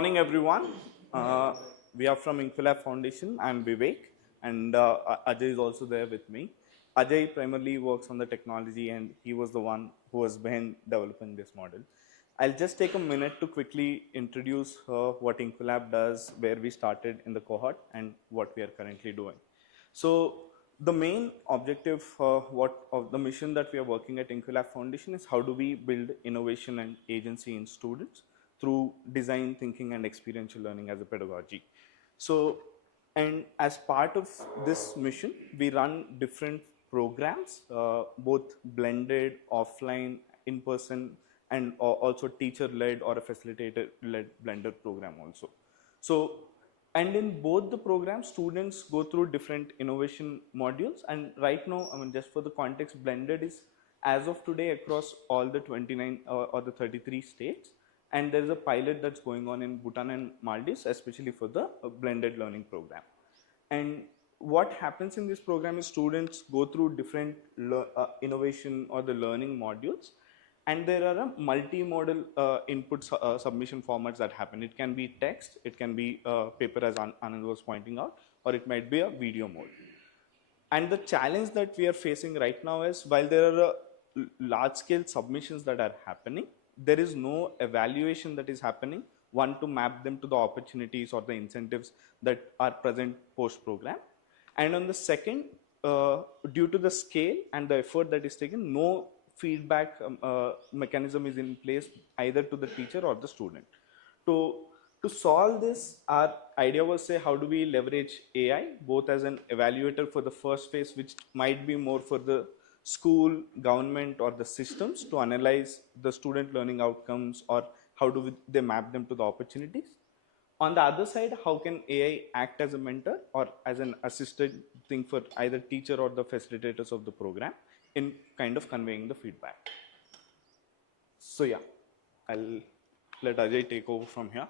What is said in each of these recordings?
morning, everyone. We are from Inqui-Lab Foundation. I'm Vivek, and Ajay is also there with me. Ajay primarily works on the technology, and he was the one who was behind developing this model. I'll just take a minute to quickly introduce what Inqui-Lab does, where we started in the cohort, and what we are currently doing. So the main objective of the mission that we are working at Inqui-Lab Foundation is how do we build innovation and agency in students through design thinking and experiential learning as a pedagogy. So, and as part of this mission, we run different programs, both blended, offline, in-person, and also teacher-led or a facilitator-led blended program also. So, and in both the programs, students go through different innovation modules. And right now, I mean, just for the context, blended is as of today across all the 29 or the 33 states. And there is a pilot that's going on in Bhutan and Maldives, especially for the blended learning program. And what happens in this program is students go through different innovation or the learning modules. And there are a multimodal input submission formats that happen. It can be text, it can be paper as Anand was pointing out, or it might be a video mode. And the challenge that we are facing right now is while there are large scale submissions that are happening, there is no evaluation that is happening, one to map them to the opportunities or the incentives that are present post program. And on the second, due to the scale and the effort that is taken, no feedback mechanism is in place either to the teacher or the student. To solve this, our idea was say how do we leverage AI both as an evaluator for the first phase, which might be more for the school, government or the systems to analyze the student learning outcomes, or how do they map them to the opportunities. On the other side, how can AI act as a mentor or as an assisted thing for either teacher or the facilitators of the program in kind of conveying the feedback. So yeah, I'll let Ajay take over from here.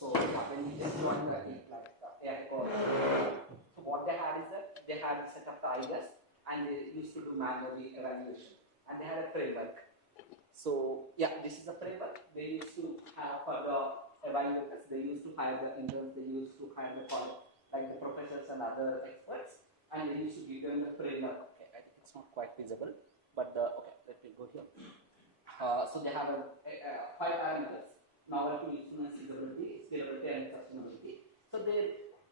So when we just joined the AI Cohort Program, so what they had is that they had a set of the ideas and they used to do manually evaluation, and they had a framework. So yeah, this is a framework they used to have for the evaluators. They used to hire the interns, they used to hire the like the professors and other experts, and they used to give them the framework. Okay, I think it's not quite visible, but okay, let me go here. So they have 5 parameters: novelty, usefulness, usability, scalability, and sustainability. So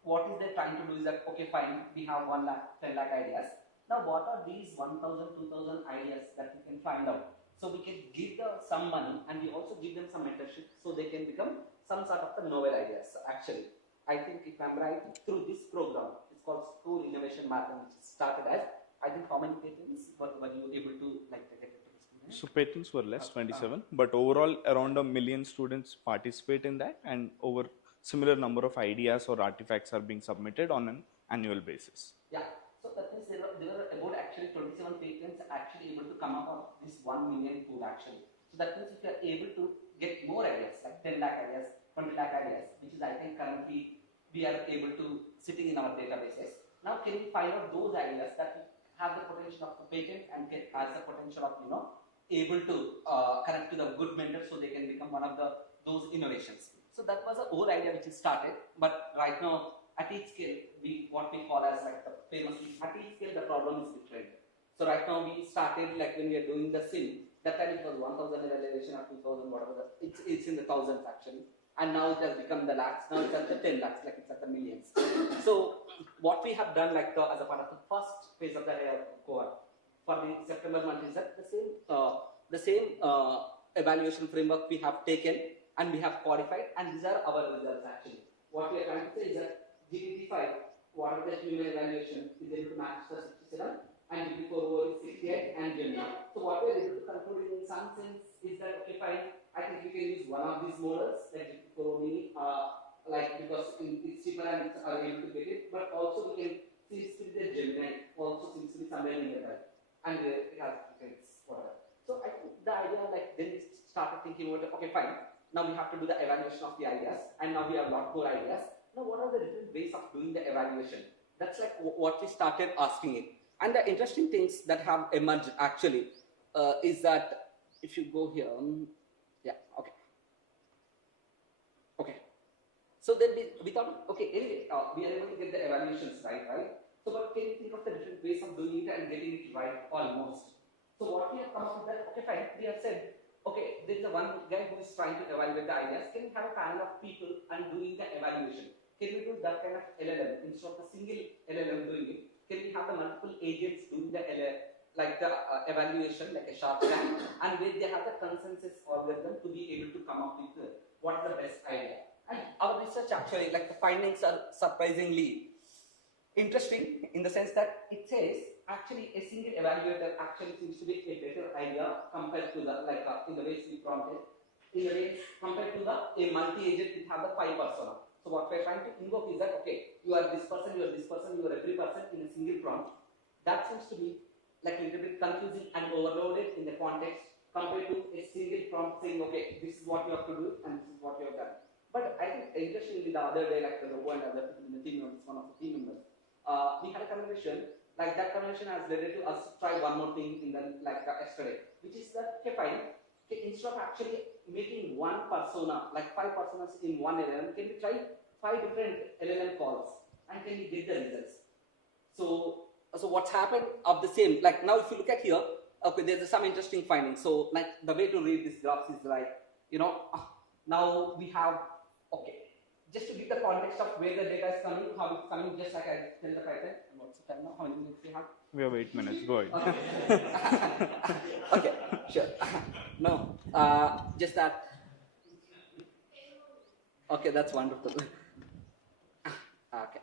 what is they trying to do is that, okay, fine, we have 1 lakh, 10 lakh ideas. Now what are these 1,000, 2,000 ideas that we can find out? So we can give them some money, and we also give them some mentorship so they can become some sort of the novel ideas. So actually, I think if I'm right, through this program, it's called School Innovation Marathon, which started as, I think how many patents were you able to like get into this? So patents were less, 27, but overall around 1 million students participate in that, and over similar number of ideas or artifacts are being submitted on an annual basis. Yeah, so that means there were about actually 27 patents actually able to come up with this 1 million pool actually. So that means if you are able to get more ideas, like 10 lakh ideas, 20 lakh ideas, which is I think currently we are able to sitting in our databases. Now can we find out those ideas that have the potential of the patent and has the potential of, you know, able to connect to the good mentor so they can become one of those innovations. So that was the whole idea which is started, but right now at each scale, what we call as like the famous, at each scale the problem is different. So right now we started like when we are doing the SIM, that time it was 1,000 evaluation or 2,000, whatever, it's in the thousands actually. And now it has become the lakhs, now it's at the 10 lakhs, like it's at the millions. So what we have done like as a part of the first phase of the cohort for the September month is that the same evaluation framework we have taken and we have qualified, and these are our results actually. What we are trying to say is that GPT-5, whatever the human evaluation, is able to match the 67, and GPT-4 is 68, and Gemini. So what we are able to conclude in some sense is that, okay, fine, I think we can use one of these models, like GPT-4 mini, like because it's cheaper and it's able to get it, but also we can see the Gemini also seems to be somewhere in the middle, and it has difference, whatever. So I think the idea, like then we started thinking about, okay, fine, now we have to do the evaluation of the ideas, and now we have a lot more ideas. Now what are the different ways of doing the evaluation? That's like what we started asking it. And the interesting things that have emerged actually is that if you go here, yeah, okay. Okay. So then we thought, okay, anyway, we are able to get the evaluations right? So but can you think of the different ways of doing it and getting it right almost? So what we have come up with that, okay fine, we have said, okay, there is a one guy who is trying to evaluate the ideas. Can we have a panel of people and doing the evaluation? Can we do that kind of LLM instead of a single LLM doing it? Can we have the multiple agents doing the like the evaluation, like a sharp plan, and where they have the consensus algorithm to be able to come up with what is the best idea? And our research actually, like the findings are surprisingly interesting in the sense that it says actually a single evaluator actually seems to be a better idea compared to the like in the ways we prompted, in the ways compared to a multi-agent which have the 5 persona. So what we're trying to invoke is that okay, you are this person, you are this person, you are every person in a single prompt. That seems to be like a little bit confusing and overloaded in the context compared to a single prompt saying okay, this is what you have to do and this is what you have done. But I think interestingly the other day, like the Robo and other people in the team, one of the team members, we had a conversation, like that conversation has led to us to try one more thing in the yesterday, which is that okay fine, okay, instead of actually making one persona, like 5 personas in one LLM, can we try 5 different LLM calls and can we get the results? So what's happened of the same, like now if you look at here, okay, there's some interesting findings. So like the way to read this graph is like, you know, now we have, okay, just to give the context of where the data is coming, how it's coming, just like I tell the pattern. And what's the time now? How many minutes we have? We have 8 minutes. Go ahead. Okay, okay, sure. No, just that. Okay, that's wonderful. Okay.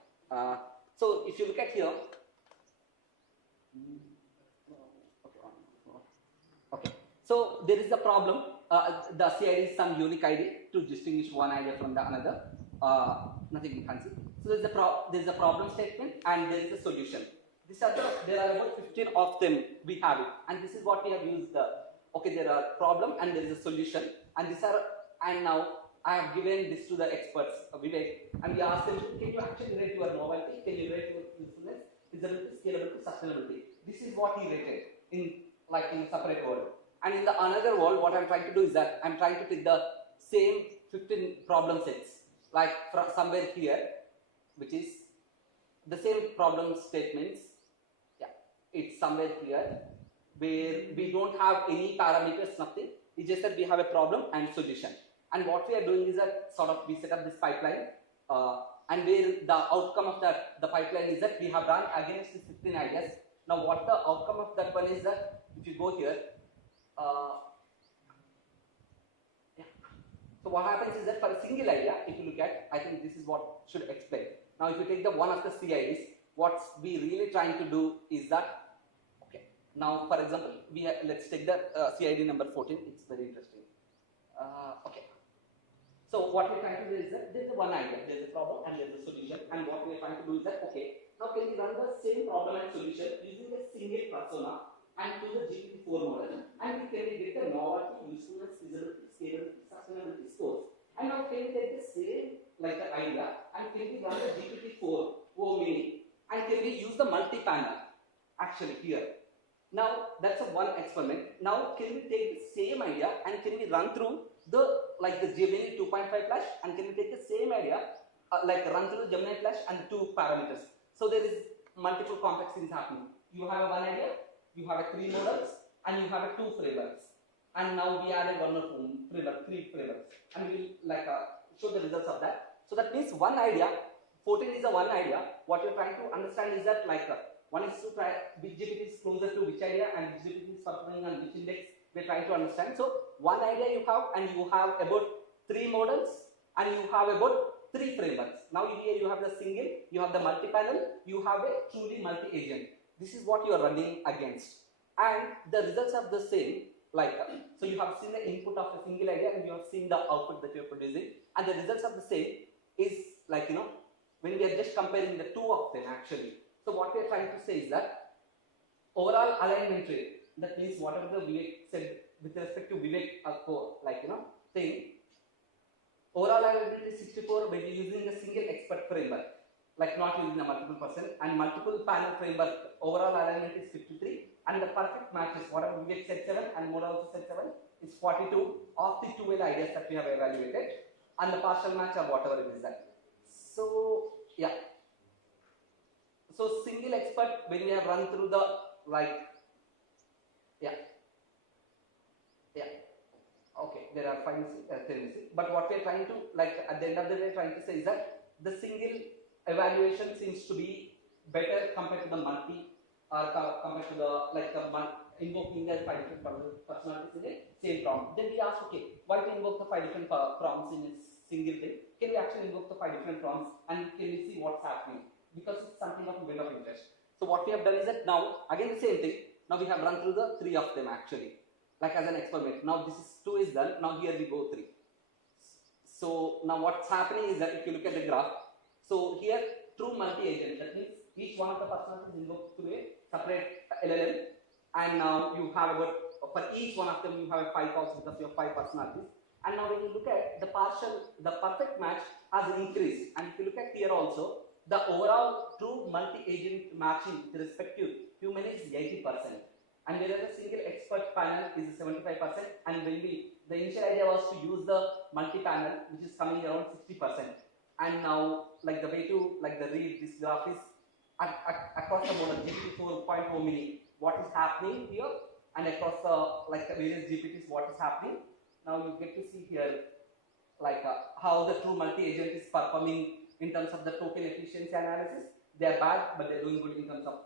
So if you look at here, okay. So there is a problem. The CID is some unique ID to distinguish one idea from the another. Nothing fancy. So there is a problem statement and there is a solution. There are about 15 of them we have it, and this is what we have used. Okay, there are problem and there is a solution, and now I have given this to the experts, Vivek, and we asked them, can you actually rate your novelty? Can you rate your usefulness, feasibility, scalability, sustainability? This is what he rated in a separate world. And in the another world, what I'm trying to do is that I'm trying to take the same 15 problem sets, like from somewhere here, which is the same problem statements. Yeah, it's somewhere here where we don't have any parameters, nothing. It's just that we have a problem and solution. And what we are doing is that sort of we set up this pipeline, and where the outcome of the pipeline is that we have run against the 15 ideas. Now, what the outcome of that one is that if you go here, yeah. So what happens is that for a single idea, if you look at, I think this is what should explain. Now, if you take the one of the CIDs, what we really trying to do is that, okay. Now, for example, let's take the CID number 14. It's very interesting. Okay. So what we're trying to do is that there's one idea, there's a problem and there's a solution, and what we're trying to do is that, okay, now can we run the same problem and solution using a single persona and to the GPT-4 model, and we can get the novelty, usefulness, feasibility, scalability, sustainability scores. And now can we take the same like the idea and can we run the GPT-4 mini, and can we use the multi-panel actually here. Now that's a one experiment. Now can we take the same idea and can we run through the Gemini 2.5 flash, and can we take the same idea run through the Gemini flash and 2 parameters. So there is multiple complex things happening. You have one idea, you have 3 models, and you have 2 frameworks. And now we added one more framework, 3 frameworks, and we will show the results of that. So that means one idea, 14 is a one idea. What you're trying to understand is that one is to try which GPT is closer to which idea and which GPT is performing on which index. We're trying to understand. So one idea you have, and you have about 3 models, and you have about 3 frameworks. Now here you have the single, you have the multi-panel, you have a truly multi-agent. This is what you are running against, and the results are the same. So you have seen the input of a single idea, and you have seen the output that you are producing, and the results are the same. Is when we are just comparing the 2 of them actually. So what we are trying to say is that overall alignment rate, that means whatever the Vivek said with respect to Vivek thing, overall alignment rate is 64 by using a single expert framework. like not using a multiple person, and multiple panel framework overall alignment is 53, and the perfect match is whatever Vivek said 7 and Mode also said 7 is 42 of the 2L ideas that we have evaluated, and the partial match or whatever it is that. So yeah. So single expert, when we have run through the okay, there are 5 missing, 10 missing, but what we are trying to, at the end of the day, trying to say is that the single evaluation seems to be better compared to the multi, or compared to the invoking the 5 different personalities in a same prompt. Then we ask, okay, why to invoke the 5 different prompts in a single thing? Can we actually invoke the 5 different prompts and can we see what's happening? Because it's something of a bit of interest. So what we have done is that now, again the same thing, now we have run through the 3 of them actually, like as an experiment. Now this is 2 is done, now here we go 3. So now what's happening is that if you look at the graph, so here true multi-agent, that means each one of the personalities is invoked through a separate LLM, and now you have about, for each one of them you have 5 calls because you have 5 personalities. And now when you look at the perfect match has increased, and if you look at here also, the overall true multi-agent matching with respect to human is 80%, and whereas a single expert panel is 75%, and when the initial idea was to use the multi-panel, which is coming around 60%, and now the way to the read this graph is across the model GPT 4.0 mini, what is happening here, and across the various GPTs, what is happening. Now you get to see here how the true multi-agent is performing in terms of the token efficiency analysis. They are bad, but they're doing good in terms of,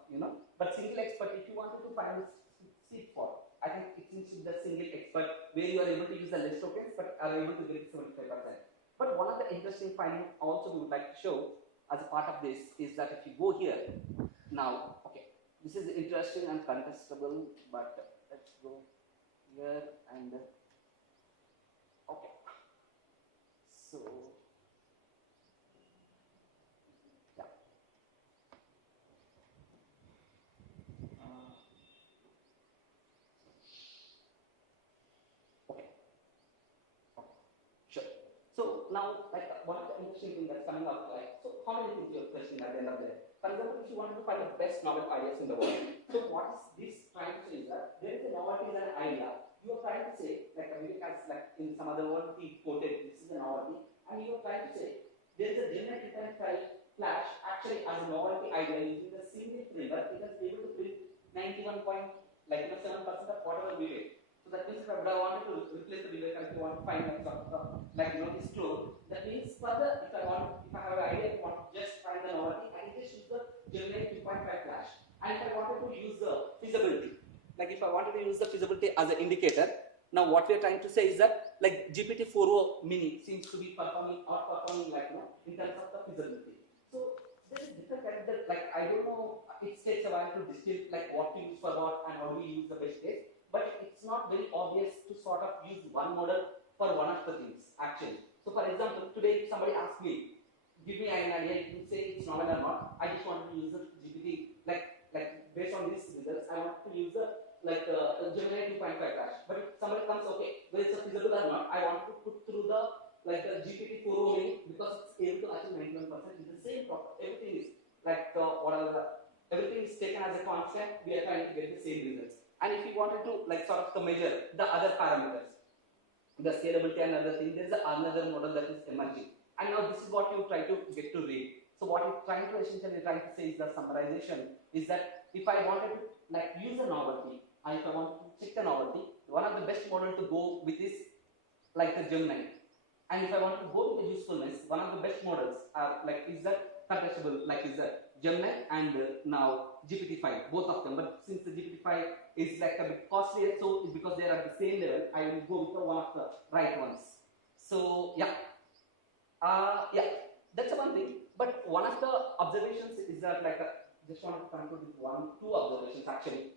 but single expert, if you wanted to find seat for, I think it seems to be the single expert where you are able to use the less tokens but are able to get 75%. But one of the interesting findings also we would like to show as a part of this is that if you go here, now, okay, this is interesting and contestable, but let's go here and okay. So yeah. Okay. Sure. So now, one of the interesting things that's coming up, so how many things you have questioned at the end of the day? For example, if you wanted to find the best novel ideas in the world, so what is this trying to say is that there is a novelty as an idea. You are trying to say, Vivek has, in some other word, he quoted, this is a novelty, and you are trying to say there is a generic intent flash actually as a novelty idea using the single framework, it is able to print 91.7% of whatever Vivek. So that means if I wanted to replace the Vivek, if you want to find this clone, that means further if I have an idea, I want to just find the novelty, I just use the generic 2.5 flash. And if I wanted to use the feasibility, if I wanted to use the feasibility as an indicator, now what we are trying to say is that GPT 4.0 mini seems to be outperforming in terms of the feasibility. So there is different character, I don't know, it takes a while to distill what to use for what and how do we use the best case, but it's not very obvious to sort of use one model for one of the things actually. So for example, today if somebody asks me, give me an idea, you can say it's novel or not, I just want to use the GPT, based on these results, I want to use the Gemini 2.5 flash. But if somebody comes, okay, whether it's feasible or not, I want to put through the GPT 4.0 mini because it's able to achieve 91%. It's the same problem. Everything is everything is taken as a constant. We are trying to get the same results. And if you wanted to sort of measure the other parameters, the scalability and other things, there is another model that is emerging. And now this is what you try to get to read. So what you're trying to essentially say is the summarization is that if I wanted to use a novelty, and if I want to check the novelty, one of the best model to go with is the Gemini. And if I want to go to the usefulness, one of the best models are is that contestable, is that Gemini and now GPT-5, both of them. But since the GPT-5 is a bit costlier, so it's because they are at the same level, I will go with one of the right ones. So yeah, that's one thing. But one of the observations is that just want to conclude with two observations actually.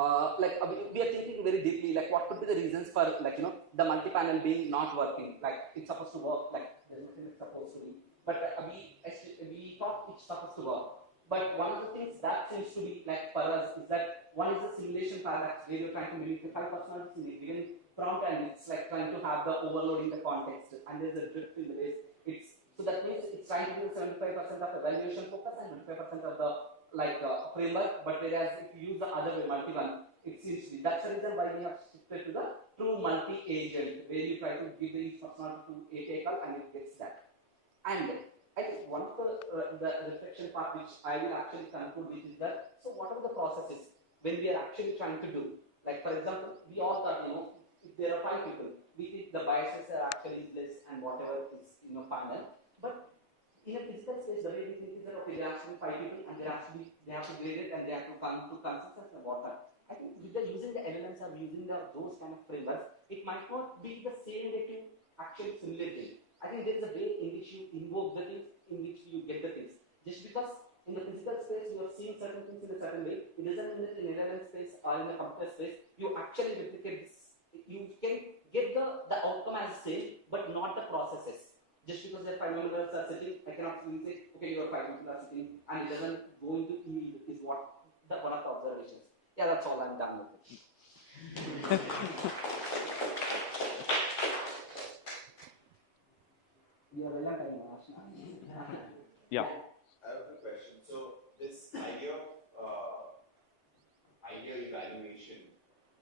We are thinking very deeply, what could be the reasons for the multi-panel being not working? It's supposed to work, there's nothing it's supposed to be, but we thought it's supposed to work. But one of the things that seems to be for us is that one is the simulation paradox, where you're trying to mimic the 5 personalities in a given prompt and it's like trying to have the overloading the context and there's a drift in the base. So that means it's trying to do 75% of evaluation focus and 25% of the framework, but whereas if you use the other way, multi-one, it seems to be. That's the reason why we have shifted to the true multi-agent, where you try to give the functionality to API call and it gets that. And I think one of the reflection part which I will actually conclude with is that, so what are the processes when we are actually trying to do? Like for example, we all got, if there are 5 people, we think the biases are actually this and whatever is, final. But in a physical space, the way we think is that, okay, there has to be 5 people and they have to grade it and they have to come to consensus and whatnot. I think with using the LLMs or using those kind of frameworks, it might not be the same way to actually simulate it. I think there is a way in which you invoke the things, in which you get the things. Just because in the physical space you are seeing certain things in a certain way, it doesn't mean that in LLM space or in the computer space, you actually replicate this. You can get the outcome as same, but not the processes. Just because the 5 members are sitting, I cannot really say, okay, your 5 people are sitting, and it doesn't go into yield, is what one of the observations. Yeah, that's all I'm done with it. We are well time, Yeah. I have a question. So this idea of evaluation,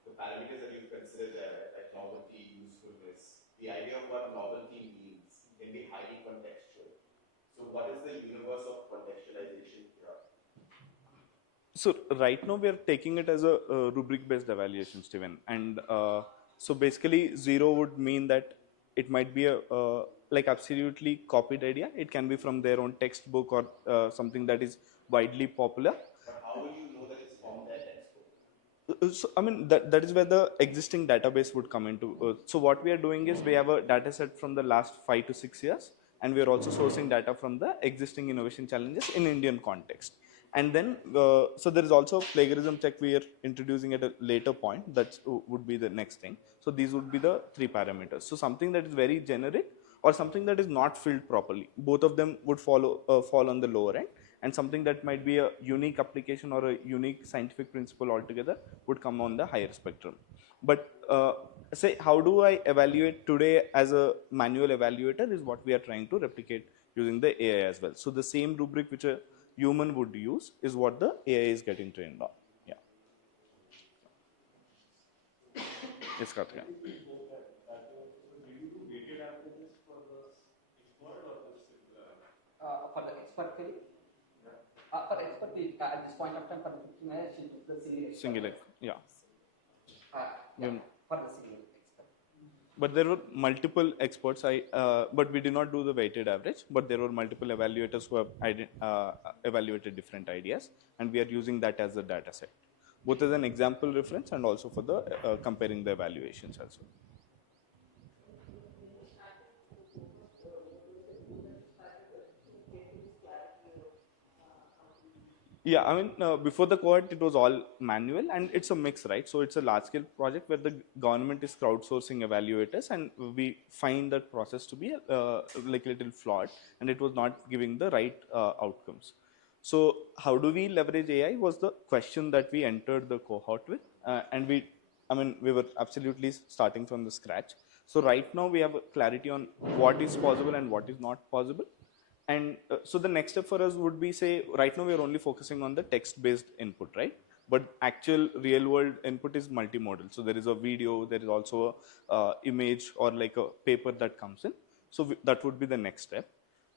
the parameters that you consider there, like novelty, usefulness, the idea of what novelty means can be highly contextual. So what is the universe of contextualization here? So right now we are taking it as a rubric-based evaluation, Steven. And so basically 0 would mean that it might be a like absolutely copied idea. It can be from their own textbook or something that is widely popular. But how will you know that it's from their textbook? So, I mean, that is where the existing database would come into. So what we are doing is we have a data set from the last 5 to 6 years, and we are also sourcing data from the existing innovation challenges in Indian context. And then, so there is also plagiarism check we are introducing at a later point. That would be the next thing. So these would be the 3 parameters. So something that is very generic or something that is not filled properly. Both of them would fall on the lower end. And something that might be a unique application or a unique scientific principle altogether would come on the higher spectrum. But say, how do I evaluate today as a manual evaluator is what we are trying to replicate using the AI as well. So the same rubric which a human would use is what the AI is getting trained on. Yeah. Yes, Karthika. For the expert field? For expert field, at this point of time, for the 15 minutes, she took the single expert. Yeah. For the single expert. But there were multiple experts. But we did not do the weighted average. But there were multiple evaluators who have evaluated different ideas, and we are using that as a data set, both as an example reference and also for the comparing the evaluations as well. Yeah, I mean, before the cohort, it was all manual, and it's a mix, right? So it's a large-scale project where the government is crowdsourcing evaluators, and we find that process to be like a little flawed, and it was not giving the right outcomes. So how do we leverage AI was the question that we entered the cohort with, and we were absolutely starting from the scratch. So right now we have clarity on what is possible and what is not possible. And so the next step for us would be, say, right now we are only focusing on the text-based input, right? But actual real-world input is multimodal. So there is a video, there is also a image or like a paper that comes in. So that would be the next step.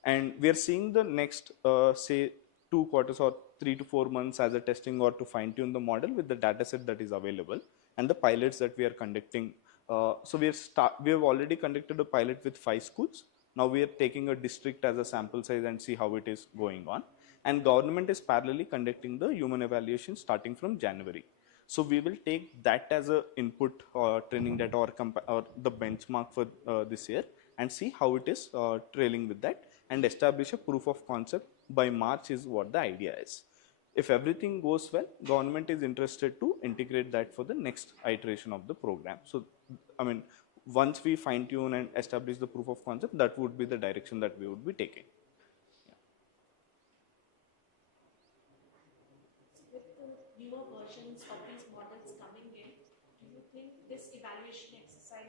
And we are seeing the next, say, 2 quarters or 3 to 4 months as a testing or to fine-tune the model with the data set that is available and the pilots that we are conducting. So we have already conducted a pilot with 5 schools. Now we are taking a district as a sample size and see how it is going on. And government is parallelly conducting the human evaluation starting from January. So we will take that as a input training data or the benchmark for this year and see how it is trailing with that and establish a proof of concept by March is what the idea is. If everything goes well, government is interested to integrate that for the next iteration of the program. So, I mean, once we fine tune and establish the proof of concept, that would be the direction that we would be taking. With the newer versions of these models coming in, do you think this evaluation exercise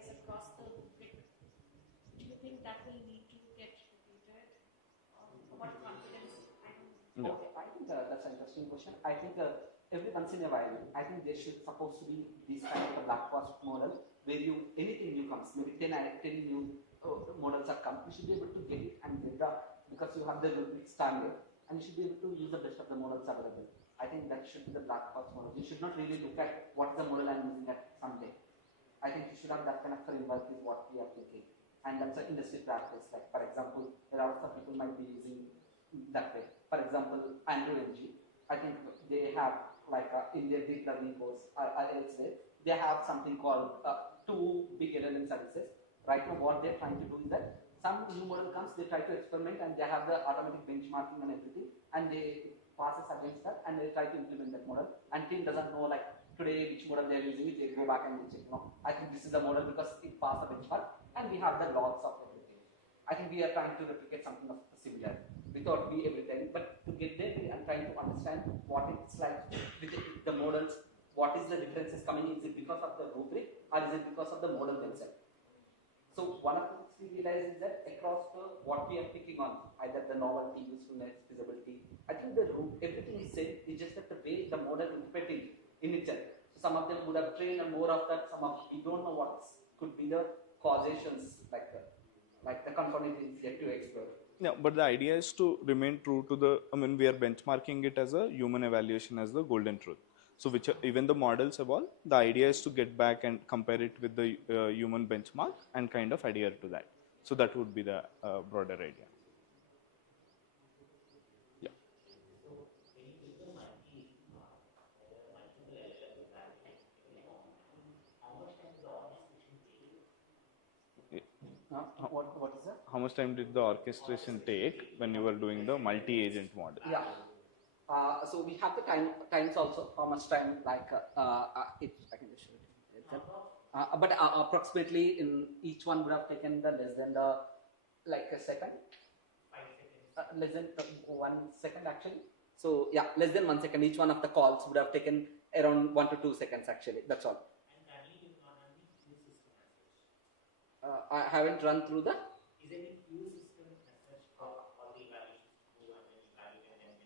that will need to get repeated? What confidence? Yeah. Okay, I think that's an interesting question. I think every once in a while, I think there should supposed to be this kind of a black box model where anything new comes, maybe 10 new models are come, you should be able to get it and get the, because you have the rubric standard, and you should be able to use the best of the models available. I think that should be the black box model. You should not really look at what the model I'm using at someday. I think you should have that kind of framework is what we are thinking. And that's an industry practice. Like, for example, there are some people might be using that way. For example, NGO, I think they have like in their deep learning course elsewhere, they have something called two big LLM services. Right now, what they're trying to do is that some new model comes, they try to experiment, and they have the automatic benchmarking and everything, and they passes against that, and they try to implement that model. And team doesn't know like today which model they're using, they go back and they check. No, I think this is the model because it passed the benchmark, and we have the logs of everything. I think we are trying to replicate something of similar without be everything, but to get there, we are trying to understand what it's like with the models. What is the differences coming? Is it because of the rubric, or is it because of the model themselves? So one of the things we realize is that across what we are picking on, either the novelty, usefulness, feasibility, I think the root, everything is same. It's just that the way the model interpreting in itself. So some of them would have trained and more of that. Some of we don't know what could be the causations, like the conformity is yet to explore. Yeah, but the idea is to remain true to the, I mean, we are benchmarking it as a human evaluation as the golden truth. So which even the models evolve, the idea is to get back and compare it with the human benchmark and kind of adhere to that. So that would be the broader idea. Yeah. What is that? How much time did the orchestration take when you were doing the multi-agent model? Yeah. So we have the times also. How much time? Like if I can just show it. But approximately in each one would have taken the less than the like a second. 5 seconds. Less than 1 second actually. So yeah, less than 1 second. Each one of the calls would have taken around 1 to 2 seconds actually. That's all. I haven't run through the. Is there any queue system as such for all the evaluations to do and then evaluate them?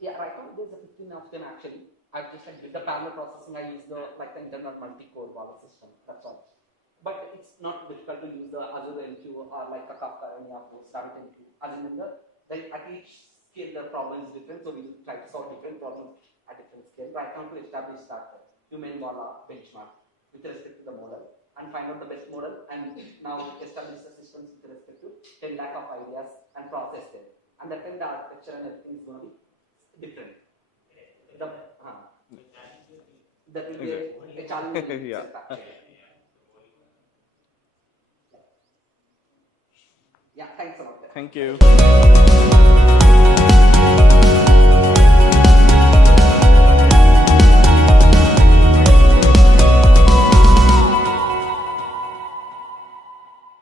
Yeah, right now there's a 15 of them actually. I've just like with the parallel processing, I use the like the internal multi-core wallet system. That's all. But it's not difficult to use the Azure NGO or like a Kafka or any of those standard NGO. As in at each scale the problem is different, so we try to solve different problems at different scale. Right now to establish that human wallet benchmark with respect to the model, and find out the best model, and now establish the systems with respect to 10 lakh of ideas and process them. And that time the architecture and everything is going to be different. That will be a challenge. Yeah. Yeah, thanks a lot. Thank you.